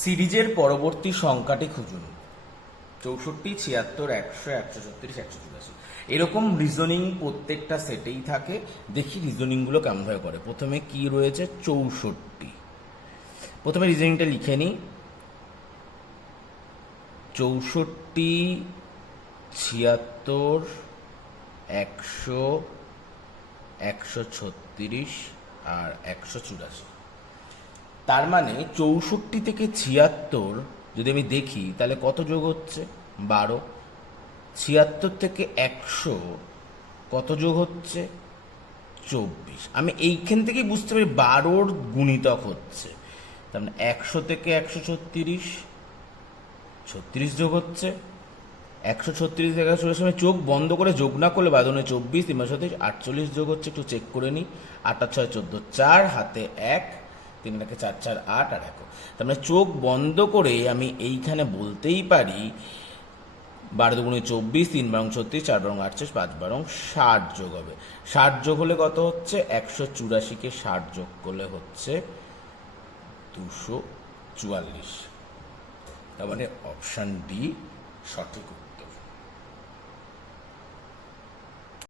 সিরিজের পরবর্তী সংখ্যাটি খুঁজুন। 64, 76, 100, 136, 184। এরকম রিজনিং প্রত্যেকটা সেটেই থাকে। দেখি রিজনিংগুলো কেমনভাবে করে। প্রথমে কি রয়েছে? 64। প্রথমে রিজনিংটা লিখে নিই। 64, 76, 100, 136 আর 184। তার মানে 64 থেকে 76 যদি আমি দেখি তাহলে কত যোগ হচ্ছে? 12। 76 থেকে 100 কত যোগ হচ্ছে? 24। আমি এইখান থেকেই বুঝতে পারি 12র গুণিতক হচ্ছে। তার মানে 100 থেকে 136, 36 যোগ হচ্ছে। 136 থেকে 140, আমি চোখ বন্ধ করে যোগ না করলে বাদনে 24, 3 48 যোগ হচ্ছে। একটু চেক করে নিই। 8 আর 6 14, 4 হাতে 1, 3 রাখে 4 4 8 আর 1। তার মানে চোখ বন্ধ করে আমি এইখানে বলতেই পারি 12 দুগুণে 24, 3 বারং 36, 4 বারং 48, 5 বারং 60 যোগ হবে। 60 যোগ হলে কত হচ্ছে? 184কে 60 যোগ করলে হচ্ছে 244। তার মানে অপশান ডি সঠিক।